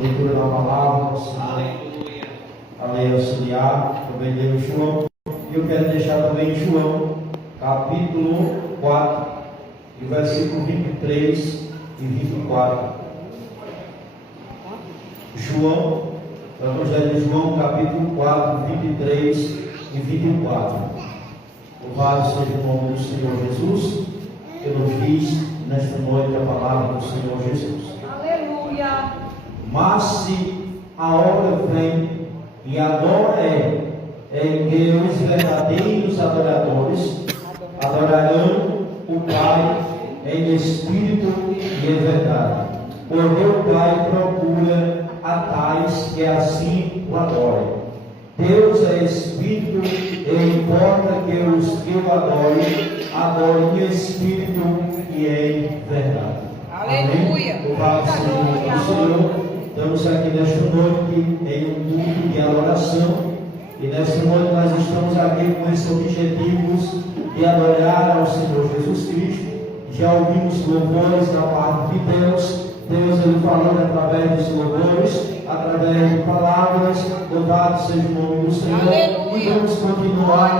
leitura da palavra, Senhor. A lei auxiliar, também leu João. E eu quero deixar também João, capítulo 4, e versículo 23 e 24. João, Evangelho de João, capítulo 4, 23 e 24. Louvado seja o nome do Senhor Jesus, que nos diz nesta noite a palavra do Senhor Jesus. Aleluia! Mas se a hora vem e agora em que os verdadeiros adoradores adorarão o Pai em espírito e em verdade, porque o Pai procura a tais que assim o adorem. Deus é espírito e importa que os que o adorem em espírito e em verdade. Aleluia! Louvado seja o nome do Senhor. Estamos aqui nesta noite em um culto de adoração. E nesta noite nós estamos aqui com esse objetivo de adorar ao Senhor Jesus Cristo. Já ouvimos louvores da parte de Deus. Deus ele falando através dos louvores, através de palavras. Louvado seja o nome do Senhor. Aleluia. E vamos continuar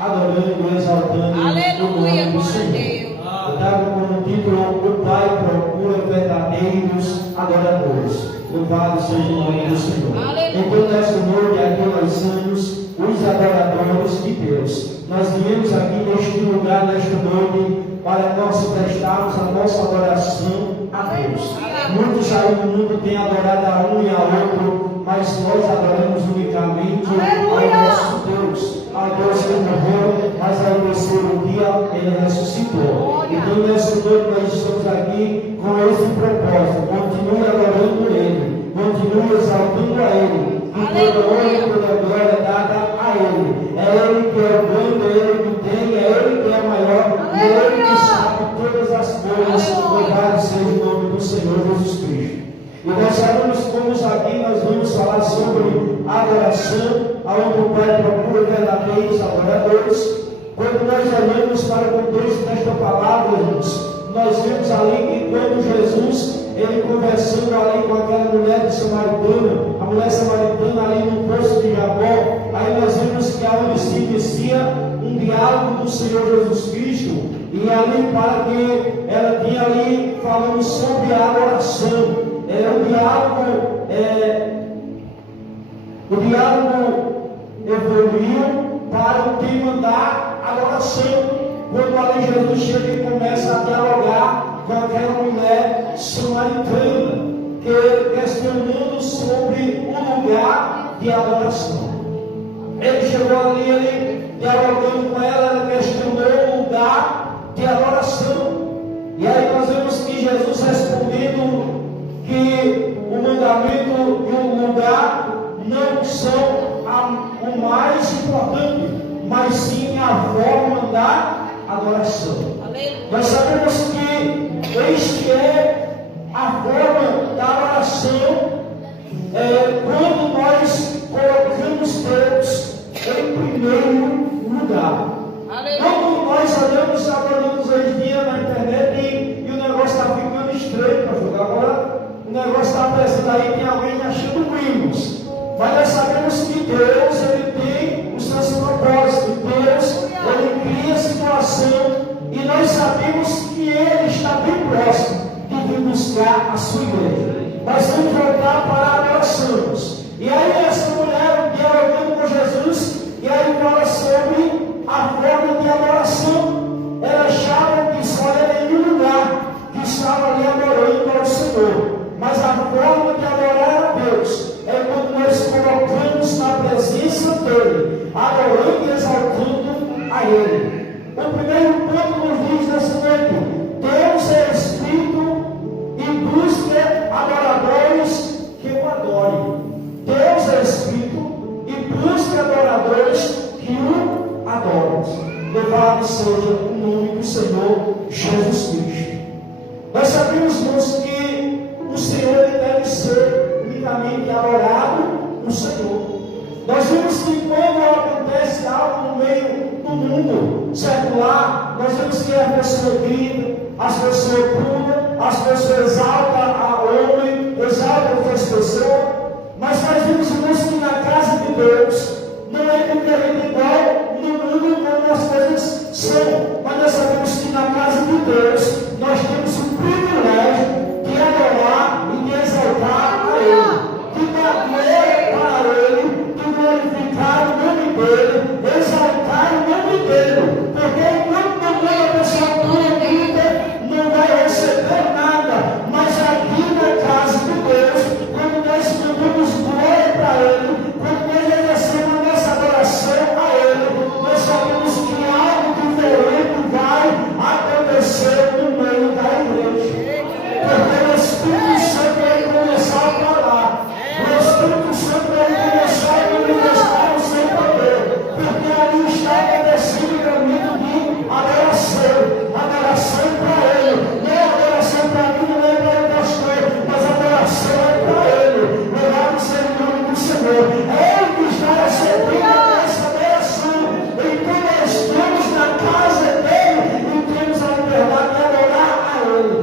adorando e exaltando o nome do Senhor. Eu trago como título: o Pai procura verdadeiros adoradores. Louvado seja o nome do Senhor. Então, nesta noite, aqui nós somos os adoradores de Deus. Nós viemos aqui neste lugar, nesta noite, para nós prestarmos a nossa adoração a Deus. Muitos aí no mundo têm adorado a um e a outro, mas nós adoramos unicamente ao nosso Deus. A Deus que morreu, mas ao terceiro dia ele ressuscitou. Então, nessa noite, nós estamos aqui com esse propósito: continue adorando Ele, continue exaltando a Ele, e toda honra e toda glória é dada a Ele. É Ele que é o dono, é Ele que tem, é Ele que é maior, e é Ele que sabe todas as coisas. Louvado seja o nome do Senhor Jesus Cristo. E nós sabemos como aqui nós vamos falar sobre adoração, aonde o Pai procura verdadeiros adoradores. Quando nós olhamos para o contexto desta palavra, irmãos, nós vemos ali que quando Jesus, ele conversando ali com aquela mulher de samaritana, a mulher samaritana ali no poço de Jacó, aí nós vemos que aonde se inicia um diálogo do Senhor Jesus Cristo, e ali para que ela tinha ali falando sobre a adoração. Era um diálogo, o diálogo evoluiu para o tema da adoração. Quando ali Jesus chega e começa a dialogar com aquela mulher samaritana, que questionando sobre o lugar de adoração. Ele chegou ali, ele dialogando com ela, ela questionou o lugar de adoração. E aí nós vemos que Jesus respondendo que o mandamento e o lugar não são o mais importante, mas sim a forma da adoração. Nós sabemos que este é a forma da adoração quando nós colocamos Deus em primeiro lugar. Quando nós olhamos, adoramos hoje em dia na internet e o negócio está ficando estreito para jogar. Agora o negócio está aparecendo aí, tem alguém achando Windows. Mas nós sabemos que Deus, ele tem os seus propósitos. Deus, ele cria a situação e nós sabemos que ele está bem próximo de vir buscar a sua igreja. Mas vamos voltar para a adoração. E aí essa mulher dialogando com Jesus, e aí fala sobre a forma de adoração. Ela achava que só era em um lugar que estava ali adorando ao Senhor. Mas a forma de adorar a Deus é quando nós colocamos na presença dEle, adorando e exaltando a Ele. O primeiro ponto nos diz nessa noite: Deus é Espírito e busca adoradores que o adorem. Deus é Espírito e busca adoradores que o adorem. Louvado seja o nome do Senhor Jesus Cristo. Nós sabemos, irmãos, que o Senhor deve ser unicamente adorado no Senhor. Nós vemos que quando acontece algo no meio do mundo secular, nós vemos que a pessoa grita, as pessoas pulam, as pessoas exaltam a homem, exaltam o pessoas, mas nós vimos, irmãos, que na casa de Deus não é diferente igual no mundo como as coisas são. Mas nós sabemos que na casa de Deus nós temos o privilégio de adorar e de exaltar a Ele, de dar glória para Ele, de glorificar o nome dEle, exaltar o nome dEle, porque enquanto a pessoa glorifica, não vai receber nada. Mas aqui na casa de Deus, quando nós damos glória para Ele, quando nós exercemos a nossa adoração a Ele, nós sabemos que algo diferente vai acontecer no meio da igreja. Porque o Espírito Santo vai começar a falar, o Espírito Santo vai começar a manifestar o seu poder, porque ali está acontecendo o caminho de adoração, adoração para Ele, não é adoração para mim, não é para o pastor, mas adoração é para Ele. Louvado seja o nome do Senhor. É Ele que está recebendo essa adoração. Então nós estamos na casa dEle e temos a liberdade de adorar a Ele.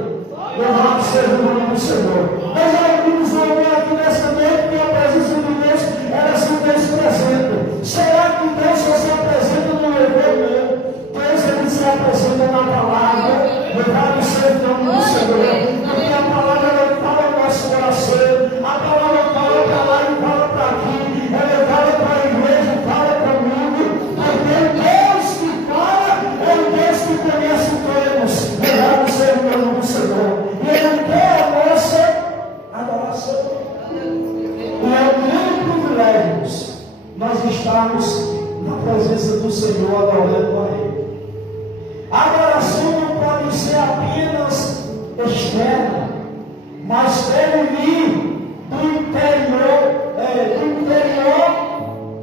Louvado seja o nome do Senhor. Nós já ouvimos ouvir aqui nesta noite que a presença de Deus era assim Deus presente. Será que Deus só se apresenta no louvor? Não. Deus ele se apresenta na palavra. Louvado seja o nome do Senhor. Porque a palavra não fala no nosso coração. A palavra fala para lá e fala para aqui. Ela fala para a igreja, fala comigo. Porque o Deus que fala é o Deus que conhece todos. Louvado seja o nome do Senhor. E Ele quer a nossa adoração. E é um grande privilégio nós estarmos na presença do Senhor adorando a Ele. A adoração não pode ser apenas externa, mas deve vir do interior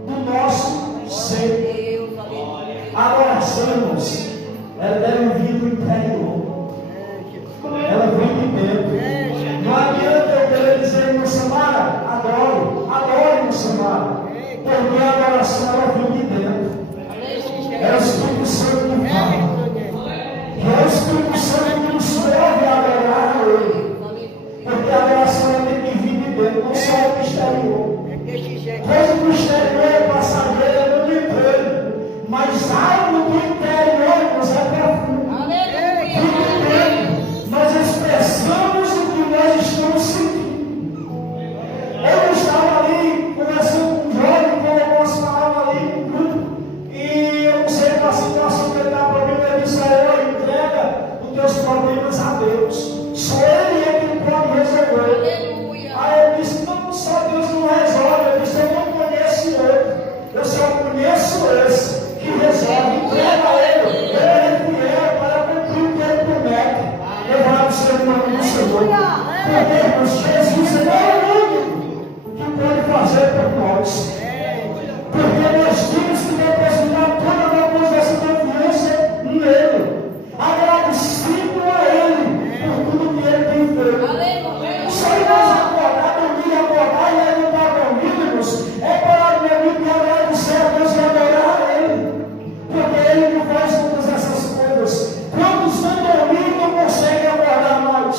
do nosso ser. A adoração, irmãos, ela deve vir do interior. Ela vem de dentro. Não adianta eu querer dizer, irmão Samara, adore, irmão Samara, porque a adoração ela vem de dentro. É o Espírito Santo que fala. É o Espírito Santo que nos move a adorar a Ele. Porque a adoração ela tem que vir de dentro, não só do exterior. Coisa do exterior é passageira, não me entendo. Mas algo do interior, irmãos, é profundo. Nós expressamos o que nós estamos sentindo. Eu estava ali conversando com um jovem, colocou as palavras ali no grupo, e eu não sei qual a situação que ele está problema, ele disse a eu, entrega os teus problemas a Deus. Só Ele é quem pode resolver. Aí eu disse, não, só Deus não resolve. Eu disse, eu não conheço outro, eu só conheço esse que resolve. Entrega a Ele, Ele é fiel para cumprir o que Ele promete. Louvado seja o nome do Senhor. Porque Jesus é o único que pode fazer por nós. Porque nós temos que depositar toda a nossa confiança nele. Agradecido a Ele por tudo que Ele tem feito. Só nós acordar, dormir e acordar e Ele não está dormindo, irmãos, é para me agradecer a Deus e adorar a Ele. Porque Ele que faz todas essas coisas. Quantos não dormem não conseguem acordar mais?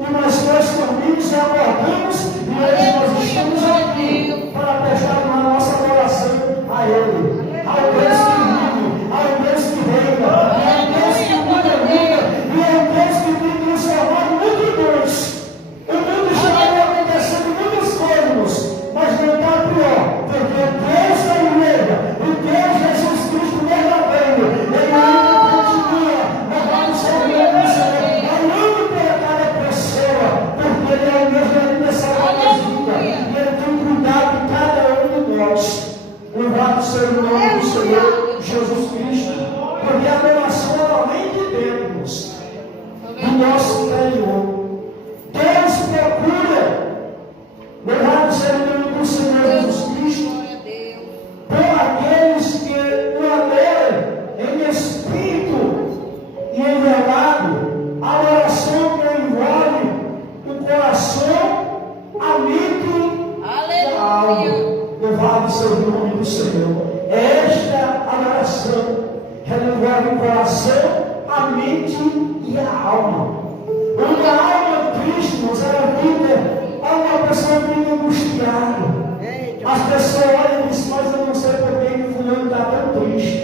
E nós dormimos e acordamos e hoje nós estamos aqui para prestar a nossa adoração a Ele, ao Deus que vive, ao Deus que reina, ao Deus que domina e ao Deus que tem transformado multidões. O mundo está acontecendo muitas coisas, mas não está pior, porque o Deus da igreja, o Deus de Jesus Cristo verdadeiro, Ele ainda continua, louvado seja o nome do Senhor, olhando para cada pessoa, porque Ele é o mesmo ainda nessa vida, e Ele tem cuidado de cada um de nós. Louvado seja o nome do Senhor Jesus Cristo, porque a adoração ela vem de dentro, do nosso interior. Deus procura, louvado seja o nome do Senhor Jesus Cristo, por aqueles que o adoram em espírito e em verdade. A oração que envolve o coração, a mente e a alma. Louvado seja o nome do Senhor. Esta adoração ela envolve o coração, a mente e a alma. Uma alma triste, ela vive, a uma pessoa vive angustiado. As pessoas olham e dizem, mas eu não sei por que fulano está tão triste.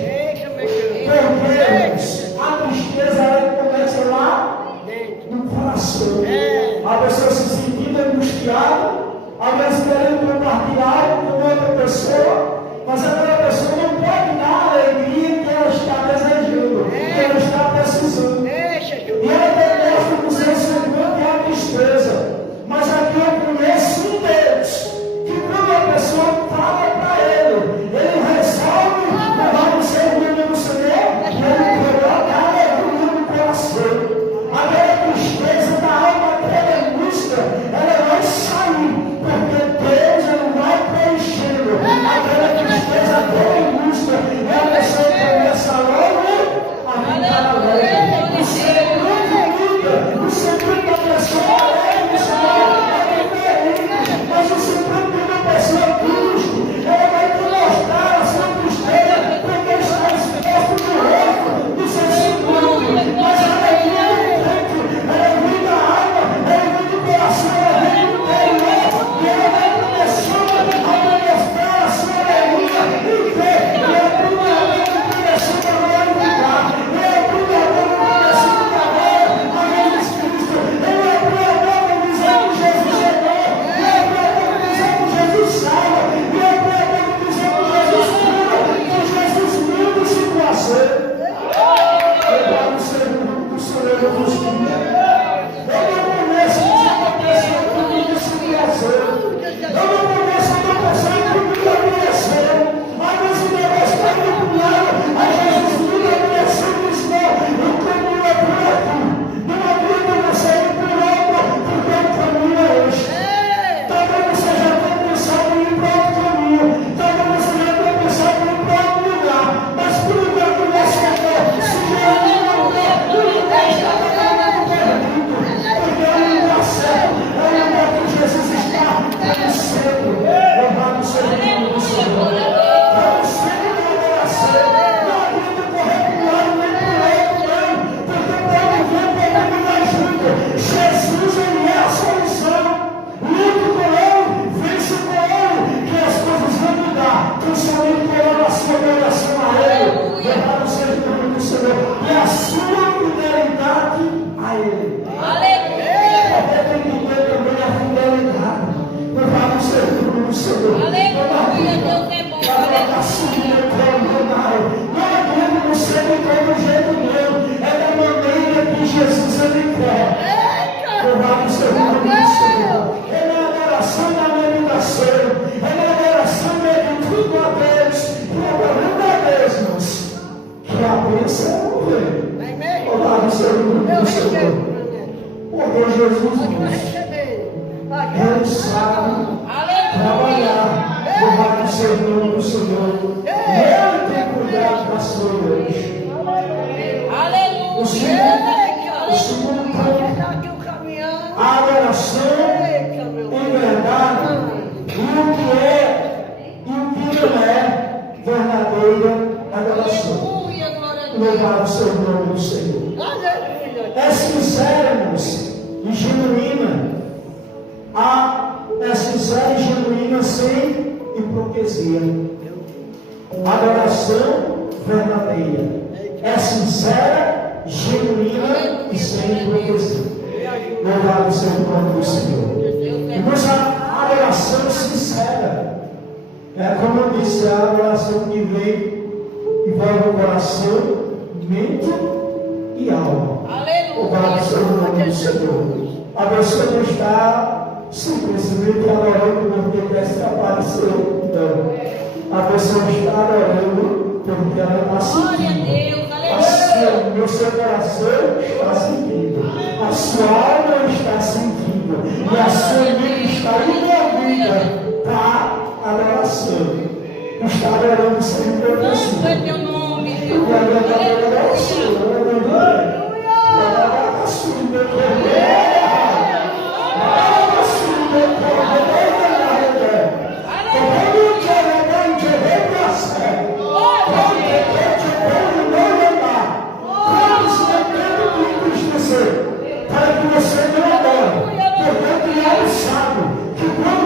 Porque a tristeza ela começa lá no coração. A pessoa se sentindo angustiada, às vezes querendo compartilhar com outra pessoa, mas aquela pessoa não pode dar a alegria que ela está desejando, que ela está precisando. E ela demonstra no seu semblante a tristeza. Mas aqui eu conheço um Deus que quando a pessoa fala para ele resolve levar o seu nome no Senhor e ele coloca a alegria no coração. Aquela tristeza da alma, aquela angústia, ela vai sair, porque Deus ele vai preenchendo aquela tristeza, aquela angústia, e a pessoa começa logo a ficar alegre. O segredo, o segredo da pessoa é o Senhor. Mas o segredo de uma pessoa triste, ela vai te mostrar a sua tristeza, porque está exposto no rosto do seu segredo. Mas a alegria do crente, ela vem da alma, ela vem do coração, ela vem do interior, e ela vai começando a manifestar a sua alegria em fé. E a primeiramente começando a glorificar, e a primeiramente começando a amar a Jesus Cristo, e a primeiramente dizendo Jesus é bom. Jesus salva, e eu quero dizer que Jesus cura, que Jesus muda a situação. Eu quero ser do Senhor dos Filhos. Eu não conheço uma pessoa que muda a situação. Eu não conheço uma pessoa que muda a direção. Mas esse negócio está muito claro. Aí Jesus muda a direção e diz: não, o caminho é por aqui. Não adianta você ir por outro, porque o caminho é este. Talvez você já tenha pensado em ir para outro caminho, talvez você já tenha pensado em ir para outro lugar, mas por lugar que você for, se já não for, o lugar está totalmente perdido, porque é o lugar certo, é o lugar que Jesus está, no centro. Louvado seja o nome do Senhor. É o centro da adoração. Não adianta correr para um lado nem para o outro, não, porque pode vir, pode mudar junto. Jesus, ele é a solução. Luto com ele, vence com ele, que as coisas vão mudar. Principalmente pela sua oração a ele. Louvado seja o nome do Senhor. E a sua fidelidade a ele. Até tem que ter também a fidelidade. Louvado seja o nome do Senhor. Aleluia, Deus é bom. Não adianta você de todo jeito, não. É da maneira que Jesus ele quer. Louvado seja o nome do Senhor. É na adoração da meditação, é na adoração de tudo a Deus, e adorando a Deus, irmãos, que a bênção vem. Louvado seja o nome do Senhor. Porque Jesus, ele sabe trabalhar. Louvado seja o nome do Senhor. Ele tem cuidado da sua igreja. O segundo ponto, a adoração em verdade, e o que é e o que não é verdadeira adoração. Louvado seja o nome do Senhor. É sincera, irmãos, e genuína. É sincera e genuína sem hipocrisia. Adoração verdadeira. É sincera, genuína e sem hipocrisia. Louvado seja o nome do Senhor. Irmãos, a adoração sincera. É como eu disse, a adoração que vem e vai no coração, mente e alma. Louvado seja o nome do Senhor. A pessoa não está simplesmente adorando porque quer se aparecer. Não. A pessoa está adorando porque ela está sentindo. O seu coração está sentindo. A sua alma está sentindo. E a sua mente está envolvida para a adoração. Está adorando sem hipocrisia. Não é teu nome, E agora o Senhor. Para que você não adore, porque o diabo sabe que quando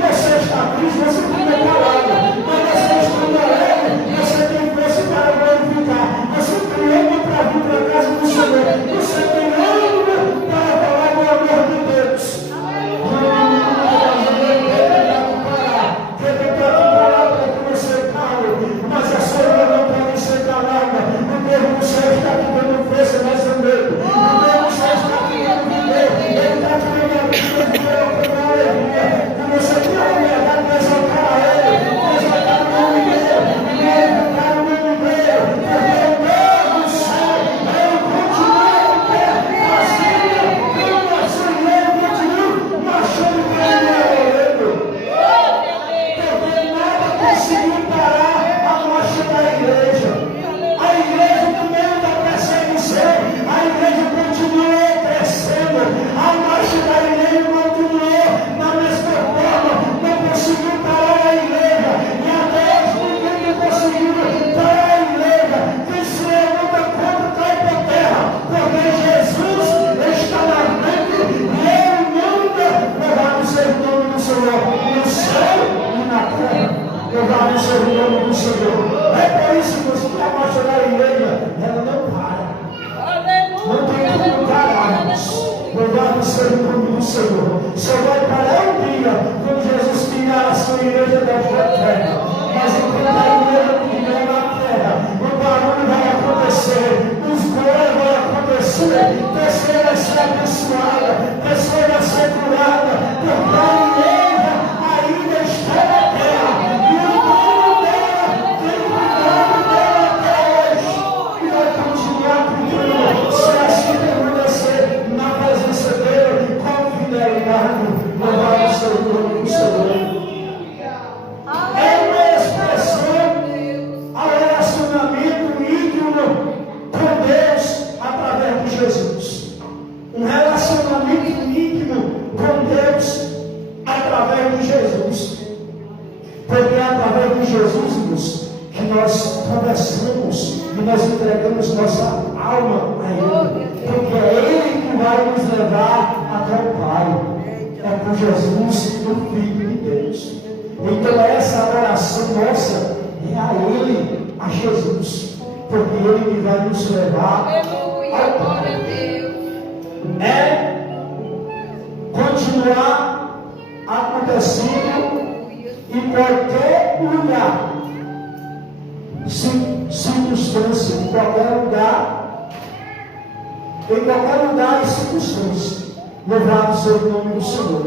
Senhor no céu e na terra. Louvado seja o nome do Senhor. É por isso que você apaixonar a igreja, ela não para. Não tem como pararmos. Louvado seja o nome do Senhor. Só vai parar um dia quando Jesus tirar a sua igreja da terra. Mas enquanto a igreja estiver na terra, o barulho vai acontecer, os glórias vão acontecer, pessoa vai ser abençoada, pessoa vai ser curada, porque a igreja ainda está na terra. E o dono dela tem cuidado dela até hoje. E vai continuar cuidando, se assim permanecer na presença dele, com fidelidade. Louvado seja o nome do Senhor. É uma expressão ao relacionamento íntimo com Deus através de Jesus. Um relacionamento íntimo com Deus através de Jesus. Porque é através de Jesus, irmãos, que nós conversamos e nós entregamos nossa alma a Ele. Porque é Ele que vai nos levar até o Pai. É por Jesus, o Filho de Deus. Então essa oração nossa é a Ele, a Jesus, porque Ele que vai nos levar ao Pai. É continuar acontecendo em qualquer lugar, circunstância, em qualquer lugar e circunstância. Louvado seja o nome do Senhor.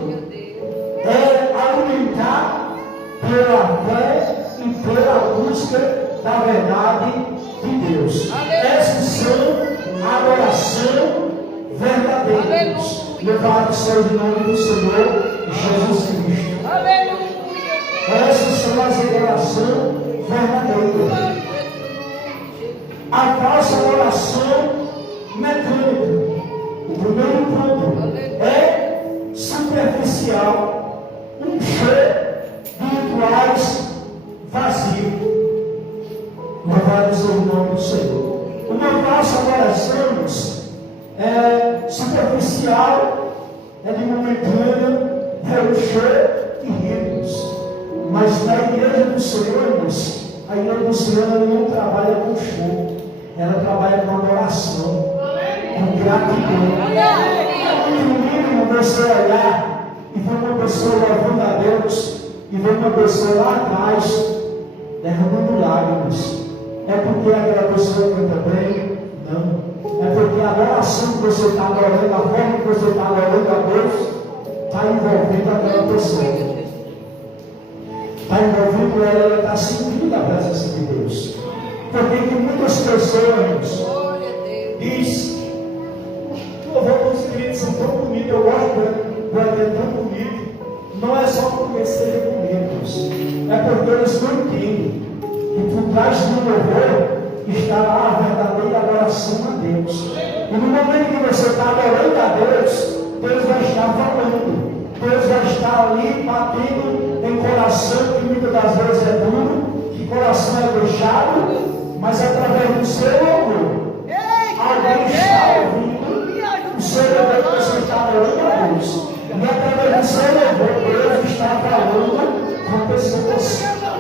É alimentar pela fé e pela busca da verdade de Deus. Essas são adoração verdadeira. Louvado seja o nome do Senhor Jesus Cristo. Essas são as adorações verdadeiras. A falsa oração mecânica. O primeiro ponto é superficial, um ser de rituais vazio. Louvado seja o nome do Senhor. Uma falsa oração é superficial, é de momentânea, é um ser de ritos. Mas na igreja do Senhor, irmãos, a igreja do Senhor não trabalha com show, ela trabalha com adoração, com gratidão. É muito lindo você olhar e ver uma pessoa louvando a Deus e ver uma pessoa lá atrás derramando lágrimas. É porque aquela pessoa canta bem? Não. É porque a adoração que você está adorando, a forma que você está adorando a Deus, está envolvendo aquela pessoa. Está envolvendo ela, ela está sentindo a presença de Deus. Porque que muitas pessoas dizem, o louvor dos espíritos são tão bonitos, eu gosto do é tão bonito. Não é só porque seja bonitos, é porque eles não entendem que por trás do louvor está lá a verdadeira adoração a Deus. E no momento que você está adorando a Deus, Deus vai estar falando. Deus vai estar ali batendo em coração que muitas das vezes é duro, que coração é fechado, mas através do seu louvor, alguém está ouvindo o seu louvor que você está adorando a Deus. E através do seu louvor, Deus está falando com pessoas.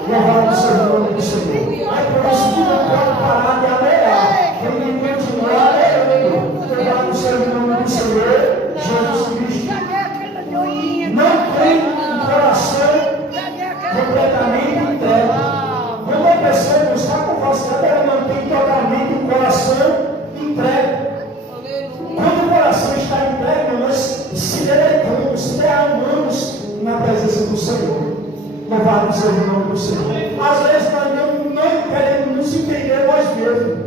Louvado seja o nome do Senhor. É por isso que não pode parar de adorar. Tem que continuar adorando. Louvado seja o nome do Senhor, Jesus Cristo. Não tem um coração completamente interno. Quando a pessoa não está com falsidade, ela não tem totalmente um coração entregue. Quando o coração está entregue, nós se deletamos, se derramamos na presença do Senhor. Louvado seja o nome do Senhor. Às vezes nós não queremos nos entender nós mesmos,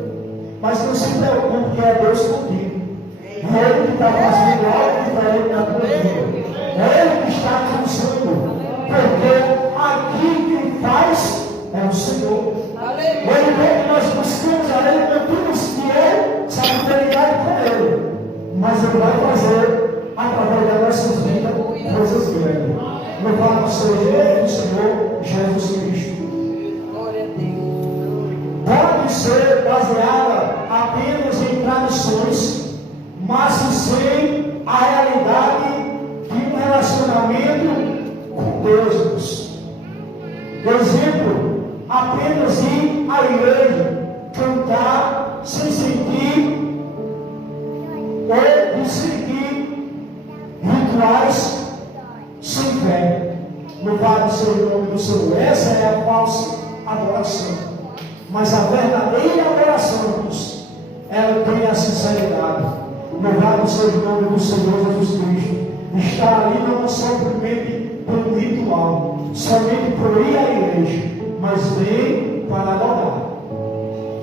mas não se preocupe que é Deus contigo. É Ele que está fazendo algo diferente na tua vida. É Ele que está te usando, porque aqui quem faz é o Senhor. Enquanto nós buscamos a Ele, mantemos fiel, sabedoria com Ele, mas Ele vai fazer através da nossa vida coisas grandes. Louvado seja o nome do Senhor Jesus Cristo. Pode ser baseada apenas em tradições, mas sem a realidade de um relacionamento com apenas ir à igreja, cantar, sem sentir, ou de seguir rituais sem fé. Louvado seja o nome do Senhor. Essa é a falsa adoração. Mas a verdadeira adoração, irmãos, ela tem a sinceridade. Louvado seja o nome do Senhor Jesus Cristo. Está ali não somente por ritual, somente por ir à igreja, mas vem para adorar.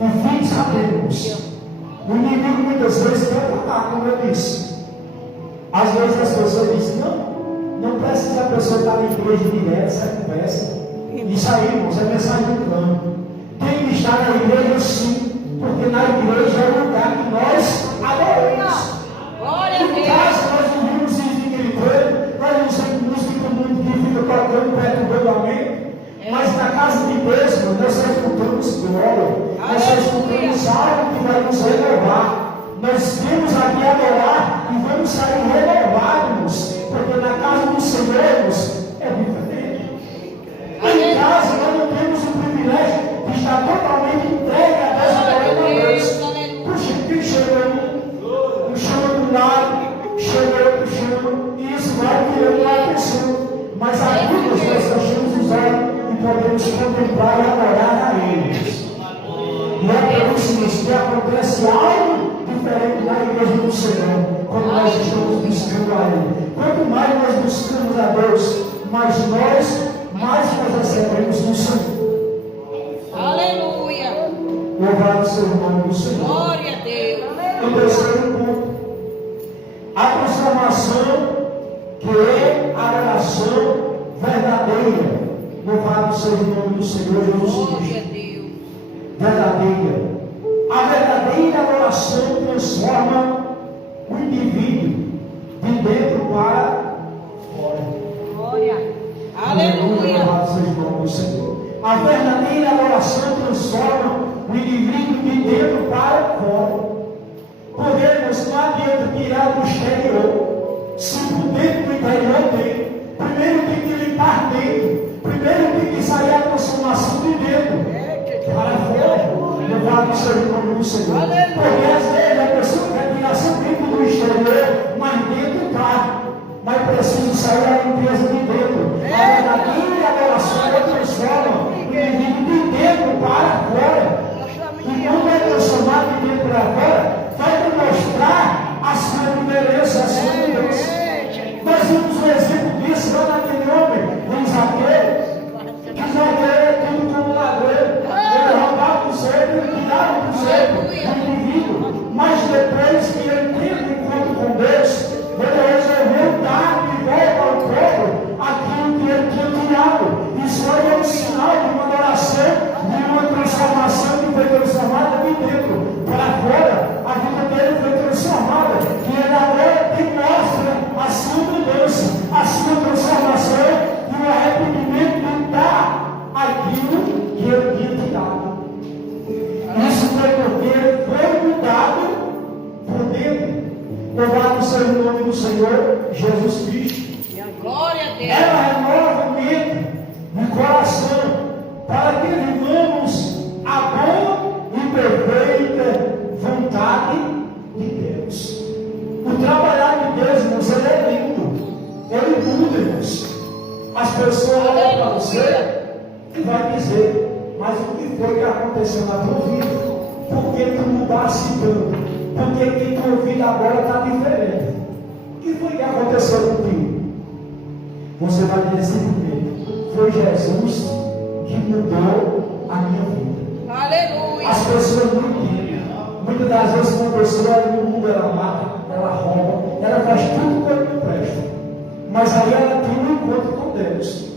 E fim sabemos, o inimigo muitas vezes quer adorar, como eu disse. Às vezes as pessoas dizem, não precisa a pessoa estar na igreja direto, essa conversa. Isso aí, irmãos, é mensagem do plano. Tem que estar na igreja sim, porque na igreja é o lugar que nós adoramos. Em casa nós não vimos gritando, nós não somos música muito que fica tocando perturbando a mente. Mas na casa de Deus, nós só escutamos glória, nós só escutamos algo que vai nos renovar. Nós vamos aqui adorar e vamos sair renovados, porque na casa do Senhor é diferente. Em casa nós não temos o privilégio de estar totalmente entregue a Deus adorando a Deus. Puxa, quem chegou? Um chama do lado, chega outro chama, e isso vai virando a atenção. Mas a vida nós fechamos os olhos e podemos contemplar e adorar a Ele. E é por isso que acontece algo diferente na igreja do Senhor, quando nós estamos buscando a Ele. Quanto mais nós buscamos a Deus, mais nós recebemos do Senhor. Aleluia. Louvado seja o nome do Senhor. Glória a Deus. Em terceiro ponto, a transformação que é a relação verdadeira. Louvado seja o nome do Senhor Jesus Glória Cristo. a Deus. Verdadeira. A verdadeira adoração transforma o indivíduo de dentro para fora. Glória. Aleluia. Louvado seja o nome do Senhor. A verdadeira adoração transforma o indivíduo de dentro para fora. Podemos, não adianta tirar do exterior, se por dentro do interior tem. Primeiro tem que limpar dentro. Primeiro tem que sair a transformação de dentro para fora. Louvado seja o nome do Senhor. Porque às vezes a pessoa quer tirar sempre do exterior, mas dentro está. Mas precisa sair a limpeza de dentro. A verdadeira adoração é transforma o indivíduo de dentro para fora. E quando é transformado de dentro para fora, vai mostrar a sua diferença, a sua mudança. Nós vimos um exemplo disso lá naquele homem, em Zaqueu, que Zaqueu é tudo como ladrão. Ele roubava o zelo, ele tirava o zelo do indivíduo. Mas depois que ele teve um encontro com Deus, ele resolveu dar de volta ao povo aquilo que ele tinha tirado. Isso aí é um sinal de uma adoração, de uma transformação que foi transformada de dentro para fora. A vida dele foi transformada, que ele agora que mostra a sua mudança, a sua transformação e o arrependimento de dar aquilo que ele tinha tirado. Isso foi porque ele foi mudado por dentro. Louvado seja o nome do Senhor Jesus Cristo. Glória a Deus. Ela renova o mente no coração para que vivamos a boa e perfeita vontade de Deus. O trabalhar de Deus, irmãos, ele é lindo. Ele muda, irmãos. As pessoas olham para você e vai dizer, mas o que foi que aconteceu na tua vida? Por que tu mudaste tanto? Por que tua vida agora está diferente? O que foi que aconteceu contigo? Você vai dizer comigo, foi Jesus que mudou a minha vida. Aleluia. As pessoas não entendem. Muitas das vezes uma pessoa no mundo ela mata, ela rouba, ela faz tudo quanto não presta. Mas aí ela tem um encontro com Deus.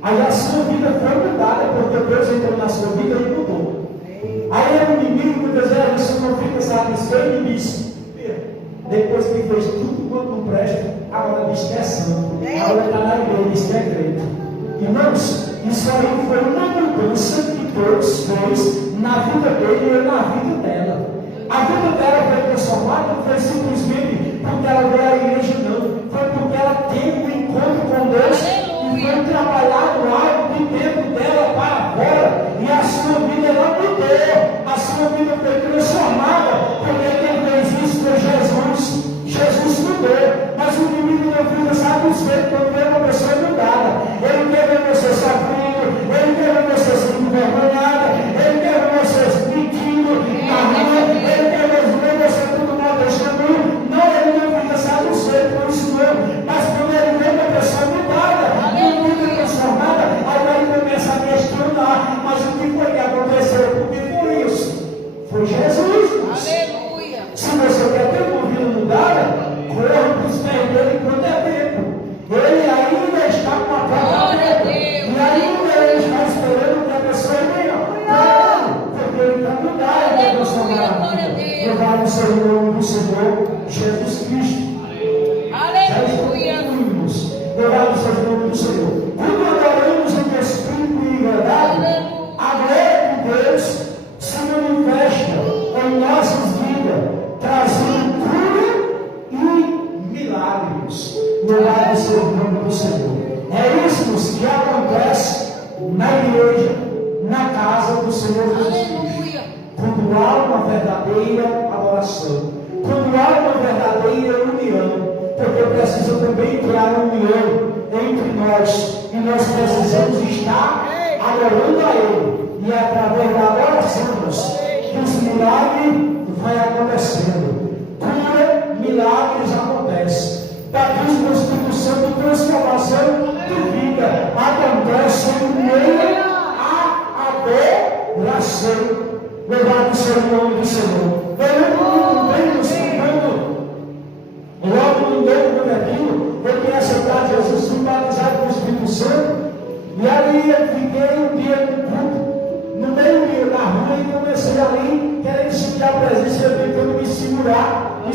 Aí a sua vida foi mudada, porque Deus entrou na sua vida e mudou. Aí o inimigo muitas vezes a pessoa não fica satisfeito e diz, depois que fez tudo quanto não presta, agora diz que é santo. Agora está na igreja, diz que é crente. Irmãos, isso aí foi uma mudança que Deus fez na vida dele e na vida dela. A vida dela foi transformada, não foi simplesmente porque ela veio à igreja, não. Foi porque ela teve um encontro com Deus e foi trabalhado algo de dentro dela para fora. E a na igreja, na casa do Senhor Jesus Cristo. Aleluia. Quando há uma verdadeira adoração, quando há uma verdadeira união, porque precisa também entrar uma união entre nós, e nós precisamos estar adorando a Ele, e é através da adoração que os milagres vai acontecendo. Cura, milagres acontecem. Batismo do Espírito Santo, transformação de vida acontece em meio à adoração. Louvado seja o nome do Senhor. Eu lembro muito bem, logo no meu convertido, eu tinha aceitado Jesus, fui batizado com o Espírito Santo, e ali eu fiquei um dia no culto, no meio da rua, e comecei ali, querendo sentir a presença, eu tentando me segurar, e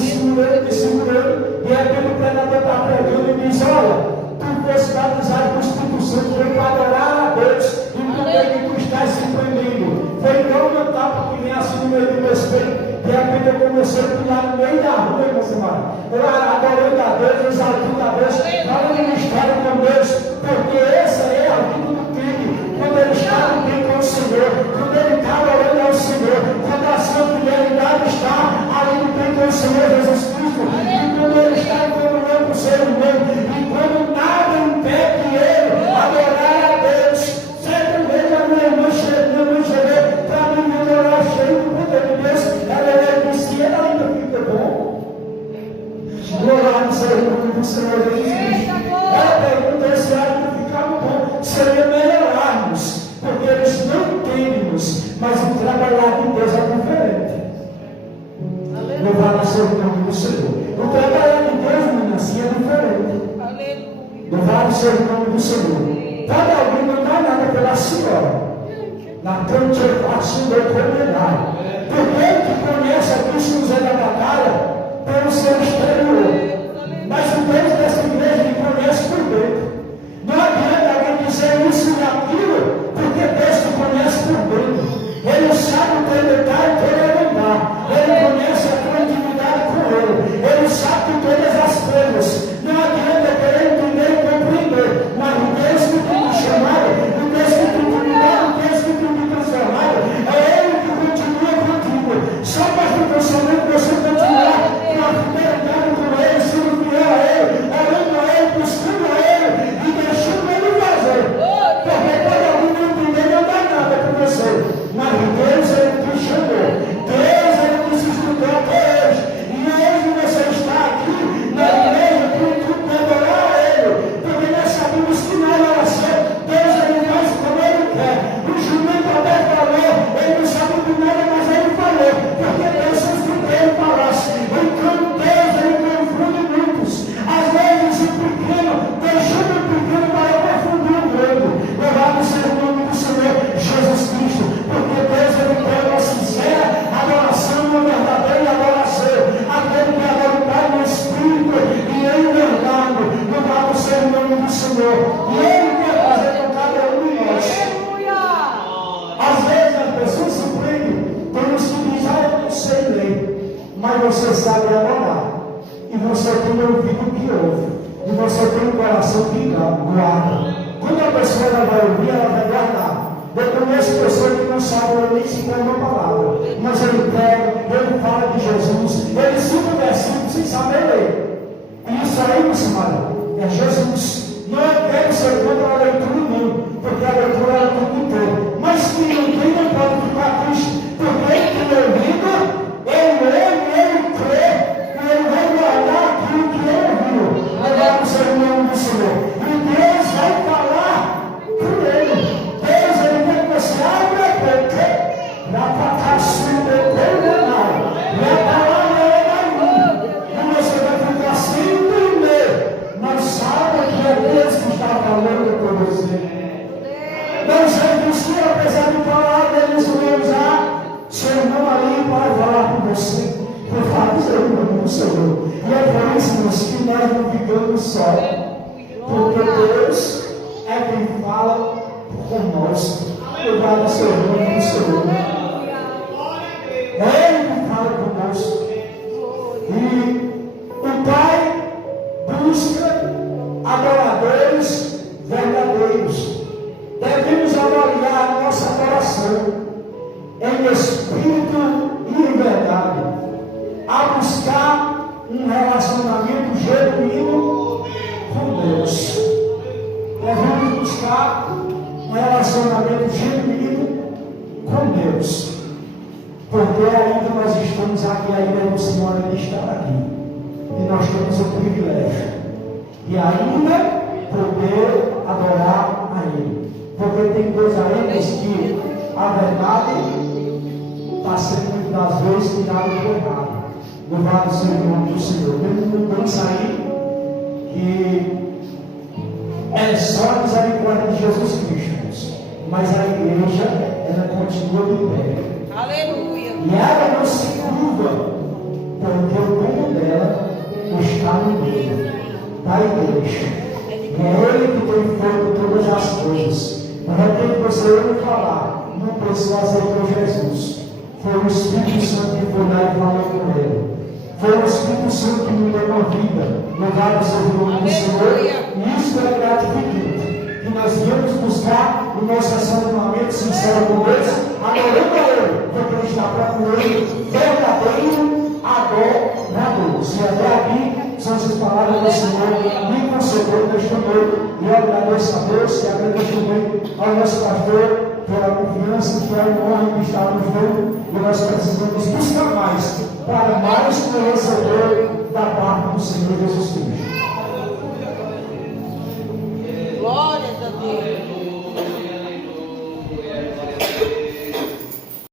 aí o pregador está pregando e diz: olha, tu fosse batizado com o Espírito Santo, foi para adorar a Deus, e por que tu estás se prendendo? Foi então uma tapa que vem assim no meio do meu espelho. De repente eu comecei a pular no meio da rua, irmã Samara. Eu adorando a Deus, exaltando a Deus, falando em ministério com Deus, porque essa é a vida do crente. Quando ele está bem com o Senhor, quando ele está adorando ao Senhor, quando a sua fidelidade está ali no bem com o Senhor Jesus Cristo, e quando ele está em comunhão com o ser humano, e quando nada impede ele adorar a Deus. Certa vez a minha irmã chegou para mim melhorar cheio do poder de Deus. Ela disse: ela ainda fica bom. Louvado seja o nome do Senhor Jesus Cristo. Ela pergunta se ainda ficava bom. Seria melhorarmos, porque eles não entendem-nos, mas o trabalhar de Deus é diferente. Louvado seja o nome do Senhor. O trabalhar de Deus, menina, assim é diferente. Louvado seja o nome do Senhor. Cada alguém não dá nada pela senhora. Na frente eu faço o meu comentário. Porque ele que conhece a Cristo José da batalha pelo seu exterior. Mas o Deus dessa igreja me conhece por dentro. Não adianta alguém dizer isso e aquilo, porque Deus te conhece por dentro. Ele sabe o teu detalhe, o teu andar. Ele conhece a tua intimidade com Ele. Ele sabe de todas as coisas. Não adianta querer entender e compreender. Mas o Deus que tem me chamado, o Deus que tem me mudado, o Deus que tem me transformado, é Ele que continua contigo. Só para que você continuar com a fidelidade com Ele, sendo fiel a Ele, orando a Ele, buscando a Ele e deixando Ele fazer. Porque quando alguém não entender, não dá nada para você. Mas Deus, Ele te chamou. Deus, Ele te estudou até hoje. E hoje você está aqui na igreja para adorar a Ele. Porque nós sabemos que na oração, Deus, Ele faz como Ele quer. O jumento até falou, Ele não sabe de nada, mas Ele falou. Porque Deus fez com que Ele falasse. Então Deus, Ele confunde muitos. Às vezes o pequeno, deixando o pequeno para confundir o grande. Louvado seja o nome do Senhor Jesus Cristo. Porque Deus, Ele quer uma sincera adoração, uma verdadeira adoração. Aquele que adora o Pai no Espírito e em verdade. Louvado seja o nome do Senhor. E Ele quer fazer com cada um de nós. Às vezes as pessoas se prendem por uns que dizem: eu não sei ler, mas você sabe adorar. E você tem um ouvido que ouve. E você tem um coração que guarda. Quando a pessoa ela vai ouvir, ela vai guardar. Eu conheço pessoas que não sabem nem sequer uma palavra, mas ele prega, ele fala de Jesus, ele cita o versículo sem saber ler. E isso aí, meu senhor, é Jesus. Não deve ser contra a leitura, não, porque a leitura é tudo inteiro. Mas quem não tem não pode ficar triste, porque ele tem ouvido, ele lê, ele crê, e ele vai guardar aquilo que ele ouviu. Louvado seja o nome do Senhor. E Deus vai falar por ele. Deus, ele quer que você abra a boca, dá para cá sua condenar, dá para lá e você vai ficar sem entender, mas saiba que é Deus que está falando com você. Não sei que se apesar de falar, eles vão usar seu irmão ali para falar com você, para falar do seu irmão, do Senhor. E é por isso, meus, que nós não ficamos só, porque Deus é quem fala conosco. Louvado seja o nome do Senhor. É Ele que fala conosco. E o Pai busca adoradores verdadeiros. Devemos adorar nossa adoração em espírito e em verdade, a buscar um relacionamento genuíno com Deus. Devemos buscar um relacionamento genuíno com Deus, porque ainda nós estamos aqui, ainda o Senhor ainda está aqui, e nós temos o privilégio de ainda poder adorar a Ele, porque tem coisa aí que a verdade está sendo muitas das vezes tirada do errado. Louvado seja o nome do Senhor. Temos mudança aí que é só a misericórdia de Jesus Cristo, mas a igreja ela continua de pé. Aleluia. E ela não se curva, porque o dono dela está no meio da igreja. E é Ele que tem feito todas as coisas. De repente você ouve falar, não precisa fazer com Jesus. Foi o Espírito Santo que foi lá e falou com ele. Foi o Espírito Santo que me deu uma vida. Louvado seja o nome do Senhor. E isso é gratificante. Que nós viemos buscar o nosso relacionamento sincero com Deus, adorando a Ele, porque Ele está procurando verdadeiro adorador. Se até aqui são as palavras do Senhor, me concedeu neste noite. E eu agradeço a Deus, e agradeço também ao nosso pastor pela confiança, pela honra que está nos dando. E nós precisamos buscar mais, para mais conhecer da parte do Senhor Jesus Cristo.